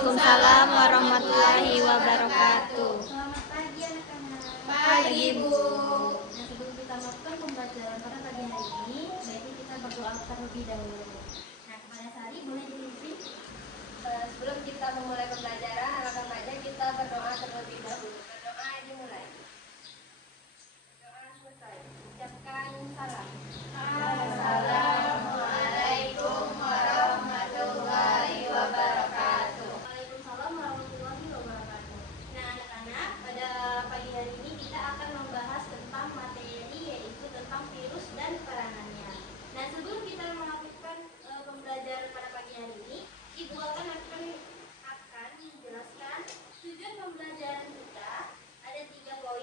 Waalaikumsalam warahmatullahi wabarakatuh. Selamat pagi anak-anak. Pagi, Bu. Nah, sebelum kita melakukan pembelajaran pada pagi hari ini, baiknya kita berdoa terlebih dahulu. Nah, kepada Sari boleh dipimpin. Sebelum kita memulai pembelajaran, alangkah baiknya kita berdoa terlebih dahulu. Berdoa dimulai. Doa selesai. Ucapkan salam. Assalamualaikum warahmatullahi wabarakatuh. Waalaikumsalam warahmatullahi wabarakatuh. Nah, anak-anak, pada pagi hari ini kita akan membahas tentang materi, yaitu tentang virus dan peranannya. Nah, sebelum kita melakukan pembelajaran pada pagi hari ini, Ibu akan menjelaskan tujuan pembelajaran kita. Ada 3 poin.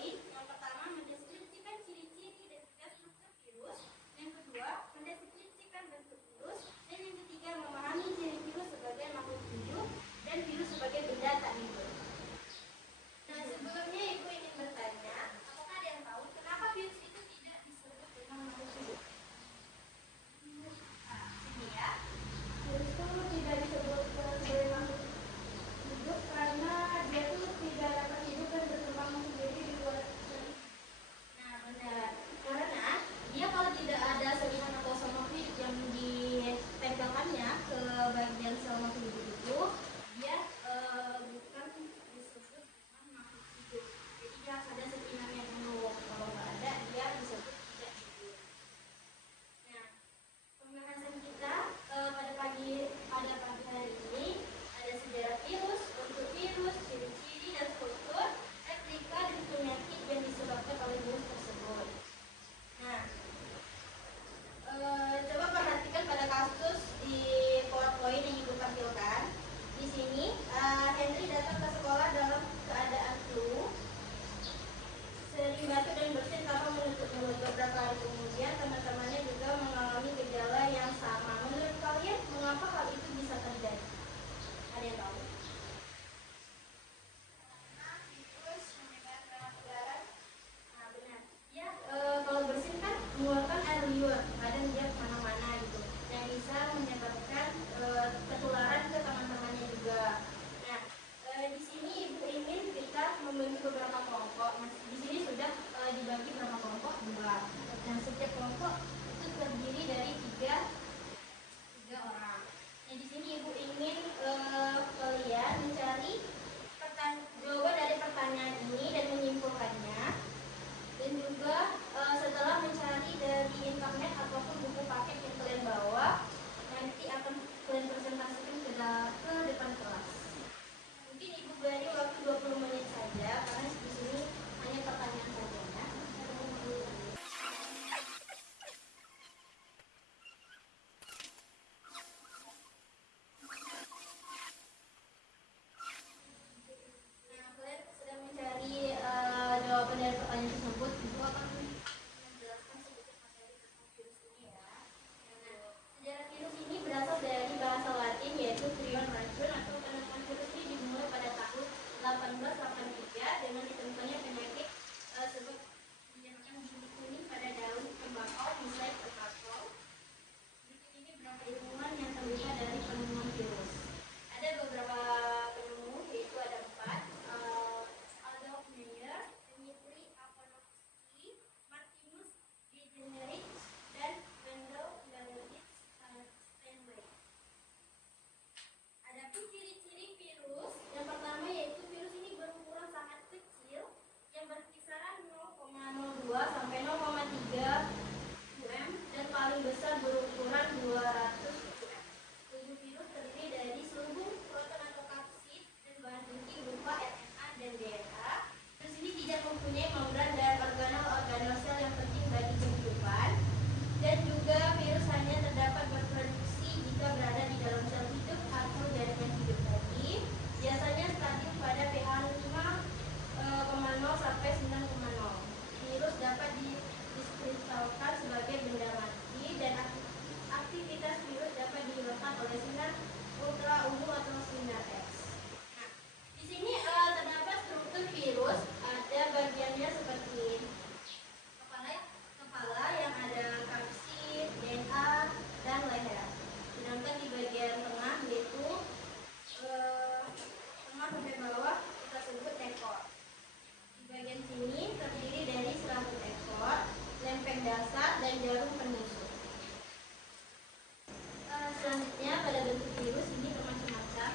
selanjutnya pada bentuk virus ini bermacam-macam.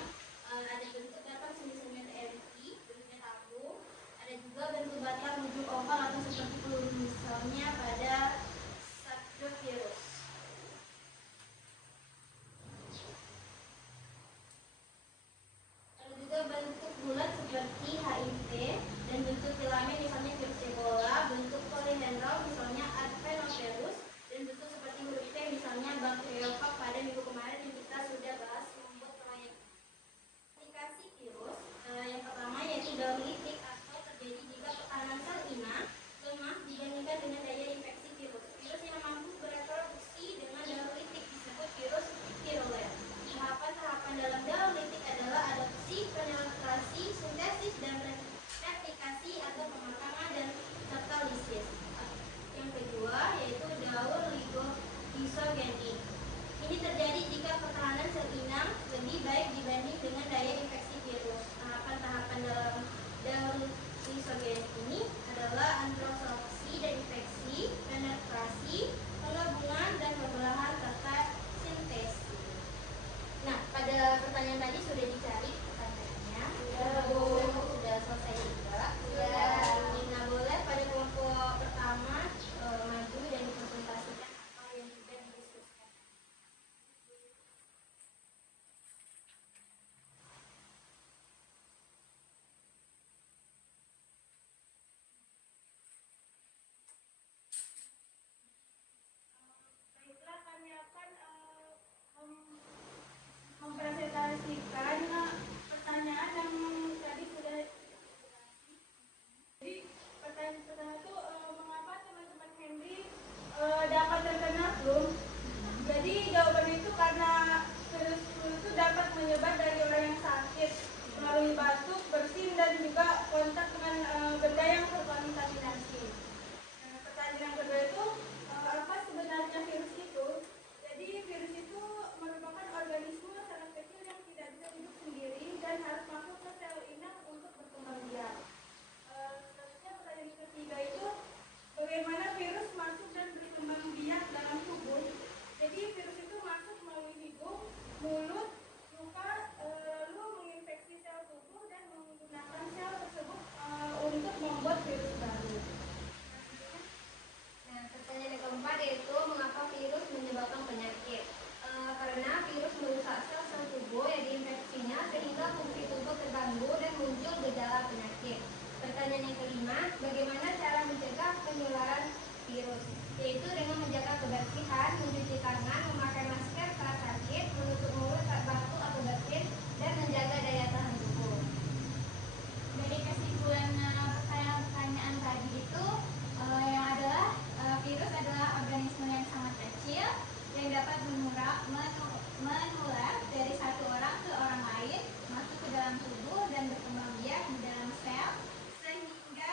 Ada bentuk datar semi-semi eliptik, bentuknya tabung. Ada juga bentuk datar ujung oval atau seperti peluru, misalnya pada Staphylococcus. Ada juga bentuk bulat seperti HIV dan bentuk filamen misalnya virus Ebola, bentuk polyhedral misalnya Adenovirus, dan bentuk seperti huruf T misalnya Bacteriophage pada minggu kemarin yang kita sudah bahas membuat proyek. Aplikasi virus yang pertama yaitu dendritik atau terjadi jika pertahanan sel inang lemah dibandingkan dengan daya infeksi virus. Virus yang mampu bereproduksi dengan dendritik disebut virus virulen. Tahapan-tahapan dalam dendritik adalah adopsi, penetrasi, sintesis, dan replikasi atau pematangan dan serta lisis. Yang kedua yaitu daur lisogenik. Ini terjadi jika pertahanan sel inang lebih baik dibanding dengan daya infeksi virus. Tahapan-tahapan dalam daur lisogenik ini adalah antrosopsi dan infeksi, penetrasi, penggabungan dan pembelahan serta sintesis. Nah, pada pertanyaan tadi sudah dicari pertanyaannya. Sudah selesai juga. Nah, boleh pada kelompok pertama maju dan dipresentasikan apa yang sudah didiskusikan. Baiklah, kami akan mempresentasikan pertanyaan yang tadi sudah dibahas. Jadi pertanyaan pertama itu mengapa teman-teman Henry dapat terkena flu? Jadi jawabannya itu karena virus flu itu dapat menyebar dari orang yang sakit melalui batuk, bersin, dan juga kontak dengan benda yang terkontaminasi. Pertanyaan yang kedua itu apa sebenarnya virus itu? Jadi virus itu merupakan organisme sangat kecil yang tidak bisa hidup sendiri dan harus masuk ke sel inang untuk berkembang biak. Selanjutnya pertanyaan ketiga itu bagaimana virus masuk dan berkembang biak dalam tubuh? Jadi virus itu masuk melalui hidung, mulut, luka, lalu menginfeksi sel tubuh dan menggunakan sel tersebut untuk membuat virus baru. Nah, pertanyaan yang keempat yaitu mengapa virus menyebabkan penyakit? Karena virus merusak sel-sel tubuh yang diinfeksinya sehingga fungsi tubuh terganggu dan muncul gejala penyakit. Pertanyaan yang kelima, bagaimana cara mencegah penularan virus? Yaitu dengan menjaga kebersihan, mencuci tangan, memakai masker saat sakit, menutup mulut saat batuk atau bersin, dan menjaga daya tahan tubuh. Dari kesimpulan pertanyaan tadi itu yang adalah virus adalah organisme yang sangat kecil yang dapat menular dari satu orang ke orang lain, masuk ke dalam tubuh dan berkembang biak di dalam sel, sehingga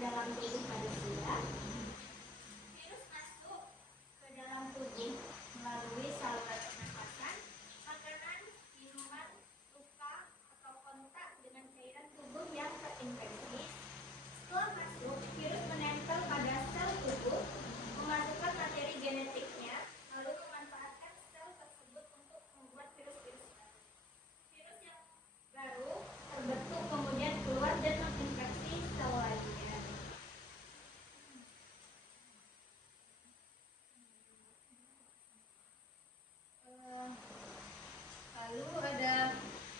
dalam tubuh manusia. Virus masuk ke dalam tubuh melalui saluran pernapasan, makanan, minuman, luka, atau kontak dengan cairan tubuh yang terinfeksi. Setelah masuk, virus menempel pada sel tubuh, memasukkan materi genetiknya, lalu memanfaatkan sel tersebut untuk membuat virus-virus baru. Virus yang baru terbentuk kemudian keluar dan menginfeksi sel lainnya. Lalu ada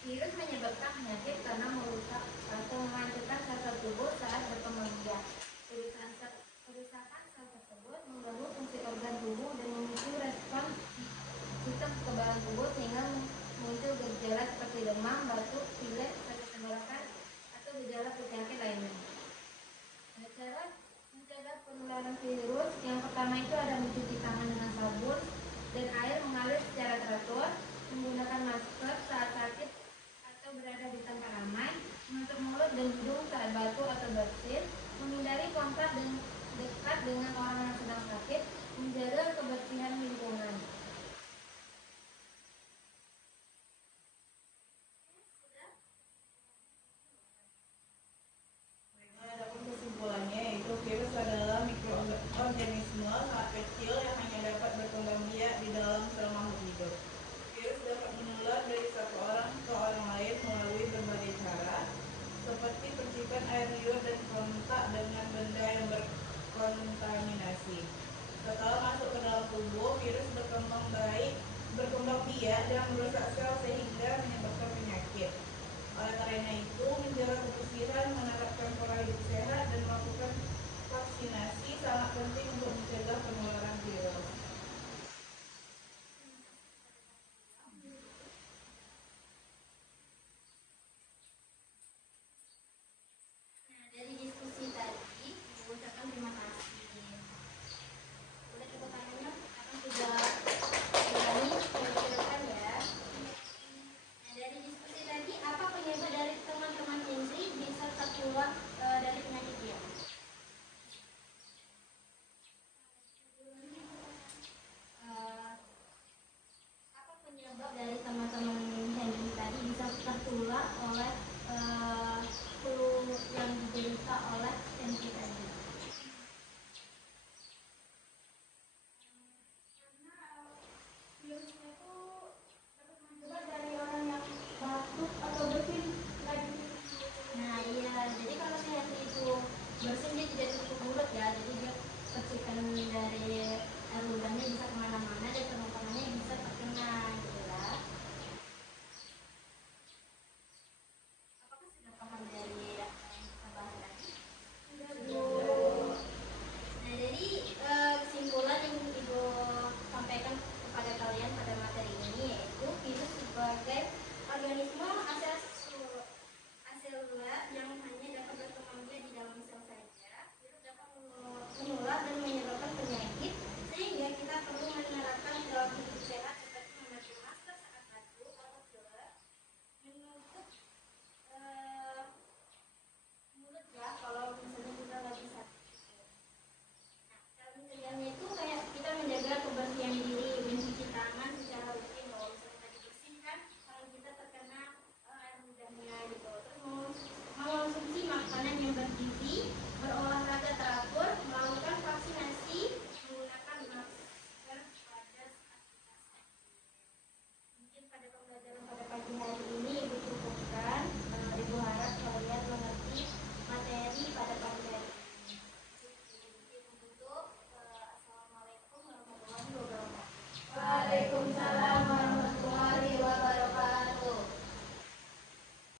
virus menyebabkan penyakit karena merusak atau menghancurkan sel tubuh saat berkembang biak. Kerusakan sel tersebut mengganggu fungsi organ tubuh dan memicu respon sistem kekebalan tubuh sehingga muncul gejala seperti demam, batuk, pilek, sakit tenggorokan, atau gejala penyakit lainnya. Cara mencegah penularan virus yang pertama itu ada mencuci tangan dengan sabun dan air mengalir secara teratur, menggunakan masker saat sakit atau berada di tempat ramai, menutup mulut dan hidung saat batuk atau bersin, menghindari kontak dekat dengan orang yang sedang sakit, menjaga kebersihan lingkungan. Adapun kesimpulannya yaitu virus adalah mikroorganisme sangat kecil yang hanya dapat berkembang biak di dalam sel makhluk hidup. Virus dapat menular dari satu orang ke orang lain melalui berbagai cara, seperti percikan air liur dan kontak dengan benda yang berkontaminasi. Setelah masuk ke dalam tubuh, virus berkembang biak dan merusak sel sehingga menyebabkan penyakit. Oleh karena itu, menjaga kebersihan, menerapkan pola hidup sehat, dan melakukan vaksinasi sangat penting untuk mencegah penularan virus.